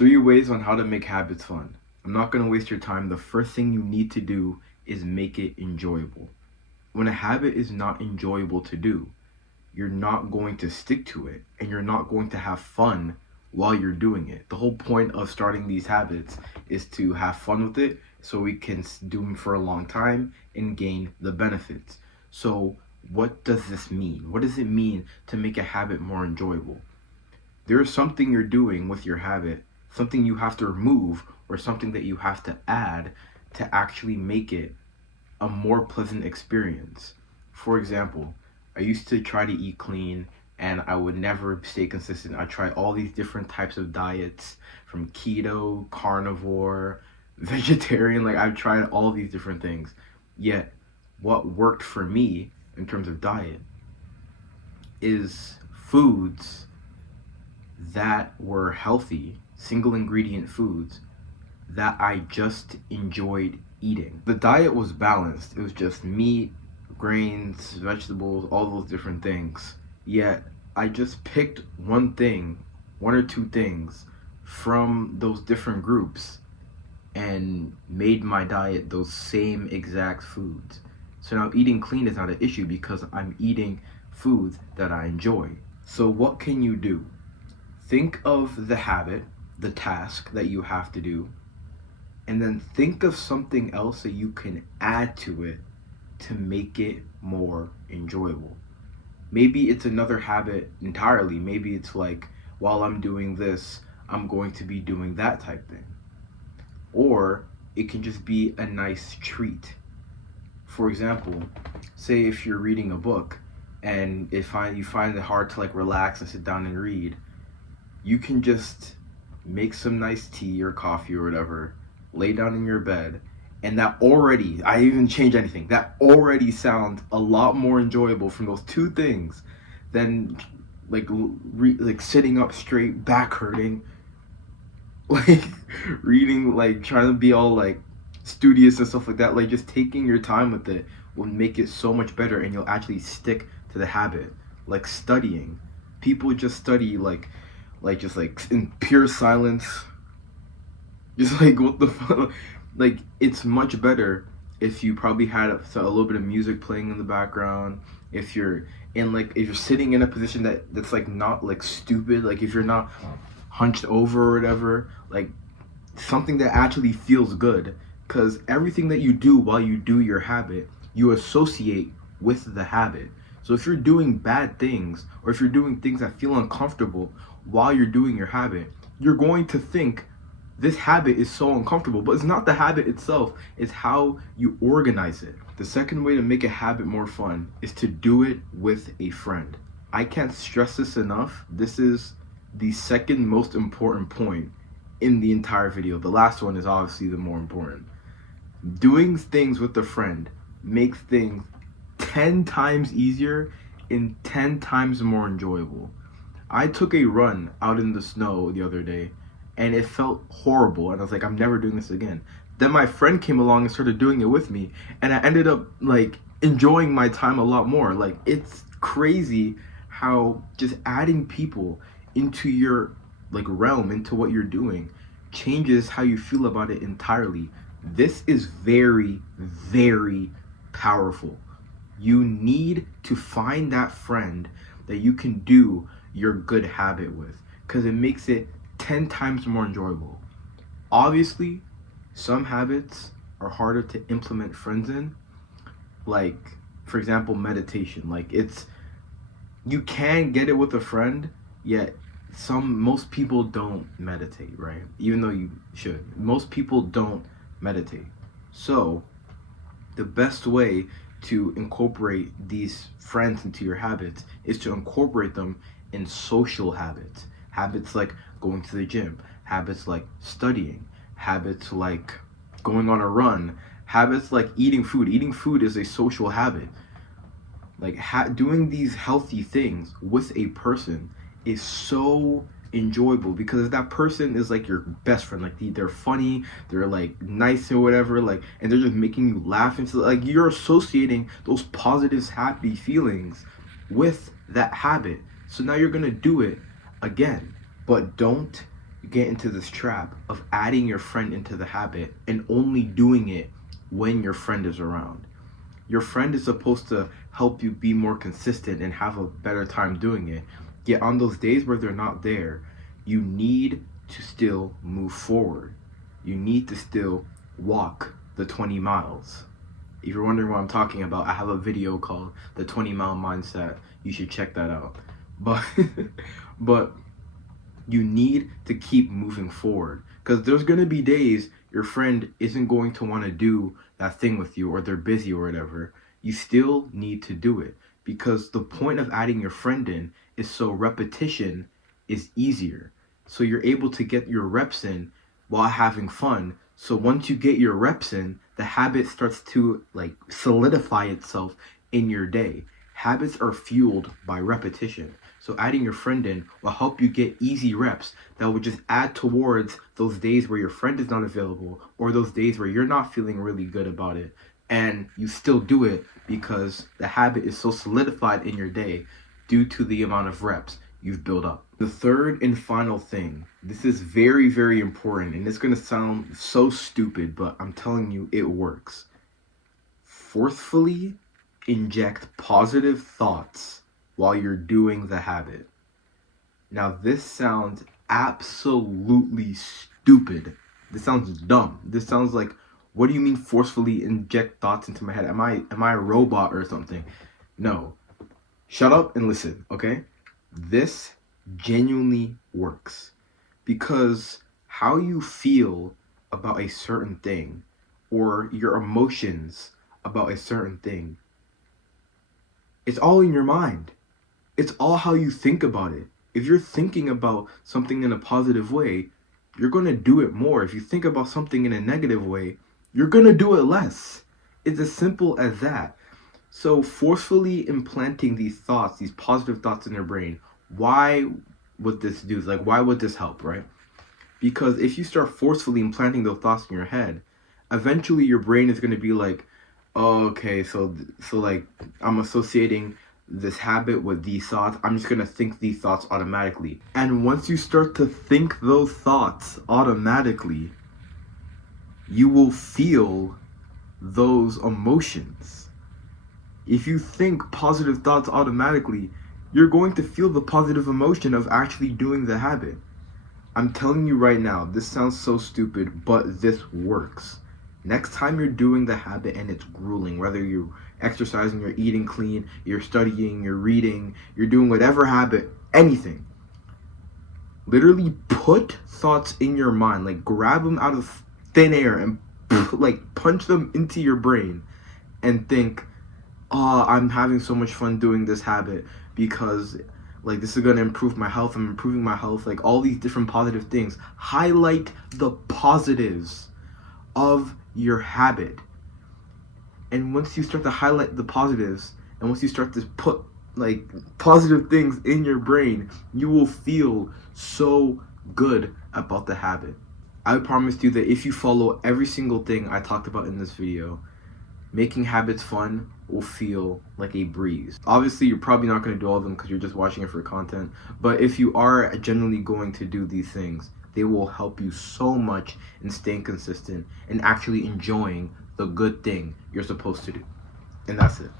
3 ways on how to make habits fun. I'm not going to waste your time. The first thing you need to do is make it enjoyable. When a habit is not enjoyable to do, you're not going to stick to it and you're not going to have fun while you're doing it. The whole point of starting these habits is to have fun with it so we can do them for a long time and gain the benefits. So, what does this mean? What does it mean to make a habit more enjoyable? There is something you're doing with your habit, something you have to remove, or something that you have to add to actually make it a more pleasant experience. For example, I used to try to eat clean and I would never stay consistent. I tried all these different types of diets from keto, carnivore, vegetarian. Like I've tried all these different things. Yet, what worked for me in terms of diet is foods that were healthy, single ingredient foods that I just enjoyed eating. The diet was balanced. It was just meat, grains, vegetables, all those different things. Yet I just picked one thing, one or two things from those different groups and made my diet those same exact foods. So now eating clean is not an issue because I'm eating foods that I enjoy. So what can you do? Think of the habit, the task that you have to do, and then think of something else that you can add to it to make it more enjoyable. Maybe it's another habit entirely. Maybe it's like, while I'm doing this, I'm going to be doing that type thing. Or it can just be a nice treat. For example, say if you're reading a book and if you find it hard to like relax and sit down and read, you can just make some nice tea or coffee or whatever, lay down in your bed, and that already, I even change anything, that already sounds a lot more enjoyable from those two things than like sitting up straight, back hurting, like reading, like trying to be all like studious and stuff like that. Like just taking your time with it will make it so much better and you'll actually stick to the habit. Like studying. People just study like just like in pure silence, just like what the fuck. Like it's much better if you probably had a little bit of music playing in the background, if you're if you're sitting in a position that's like not like stupid, like if you're not hunched over or whatever, like something that actually feels good, because everything that you do while you do your habit you associate with the habit. So if you're doing bad things or if you're doing things that feel uncomfortable while you're doing your habit, you're going to think this habit is so uncomfortable. But it's not the habit itself, it's how you organize it. The second way to make a habit more fun is to do it with a friend. I can't stress this enough. This is the second most important point in the entire video. The last one is obviously the more important. Doing things with a friend makes things 10 times easier and 10 times more enjoyable. I took a run out in the snow the other day and it felt horrible and I was like, I'm never doing this again. Then my friend came along and started doing it with me and I ended up like enjoying my time a lot more. Like it's crazy how just adding people into your like realm, into what you're doing, changes how you feel about it entirely. This is very, very powerful. You need to find that friend that you can do your good habit with because it makes it 10 times more enjoyable. Obviously, some habits are harder to implement friends in, like for example meditation. Like you can get it with a friend, yet most people don't meditate, right? Even though you should. Most people don't meditate. So the best way to incorporate these friends into your habits is to incorporate them in social habits. Habits like going to the gym, habits like studying, habits like going on a run, habits like eating food. Eating food is a social habit. Like doing these healthy things with a person is so enjoyable because that person is like your best friend. Like they're funny, they're like nice or whatever, like, and they're just making you laugh. And so like you're associating those positive happy feelings with that habit. So now you're gonna do it again. But don't you get into this trap of adding your friend into the habit and only doing it when your friend is around. Your friend is supposed to help you be more consistent and have a better time doing it. Yet on those days where they're not there, you need to still move forward. You need to still walk the 20 miles. If you're wondering what I'm talking about, I have a video called The 20-Mile Mindset. You should check that out. But but you need to keep moving forward, because there's going to be days your friend isn't going to want to do that thing with you, or they're busy or whatever. You still need to do it, because the point of adding your friend in is so repetition is easier, so you're able to get your reps in while having fun. So once you get your reps in, the habit starts to like solidify itself in your day. Habits are fueled by repetition. So adding your friend in will help you get easy reps that will just add towards those days where your friend is not available, or those days where you're not feeling really good about it. And you still do it because the habit is so solidified in your day due to the amount of reps you've built up. The third and final thing, this is very, very important, and it's going to sound so stupid, but I'm telling you, it works. Forcefully inject positive thoughts while you're doing the habit. Now, this sounds absolutely stupid. This sounds dumb. This sounds like, what do you mean forcefully inject thoughts into my head? Am I a robot or something? No. Shut up and listen, okay? This genuinely works, because how you feel about a certain thing, or your emotions about a certain thing, it's all in your mind. It's all how you think about it. If you're thinking about something in a positive way, you're going to do it more. If you think about something in a negative way, you're going to do it less. It's as simple as that. So forcefully implanting these thoughts, these positive thoughts in your brain, why would this do? Like, why would this help, right? Because if you start forcefully implanting those thoughts in your head, eventually your brain is going to be like, oh, okay, so like, I'm associating this habit with these thoughts. I'm just going to think these thoughts automatically. And once you start to think those thoughts automatically, you will feel those emotions. If you think positive thoughts automatically, you're going to feel the positive emotion of actually doing the habit. I'm telling you right now, this sounds so stupid, but this works. Next time you're doing the habit and it's grueling, whether you're exercising, you're eating clean, you're studying, you're reading, you're doing whatever habit, anything, literally put thoughts in your mind, like grab them out of thin air and like punch them into your brain and think, oh, I'm having so much fun doing this habit because like this is going to improve my health. I'm improving my health. Like all these different positive things. Highlight the positives of your habit. And once you start to highlight the positives, and once you start to put like positive things in your brain, you will feel so good about the habit. I promise you that if you follow every single thing I talked about in this video, making habits fun will feel like a breeze. Obviously, you're probably not going to do all of them because you're just watching it for content. But if you are generally going to do these things, they will help you so much in staying consistent and actually enjoying the good thing you're supposed to do. And that's it.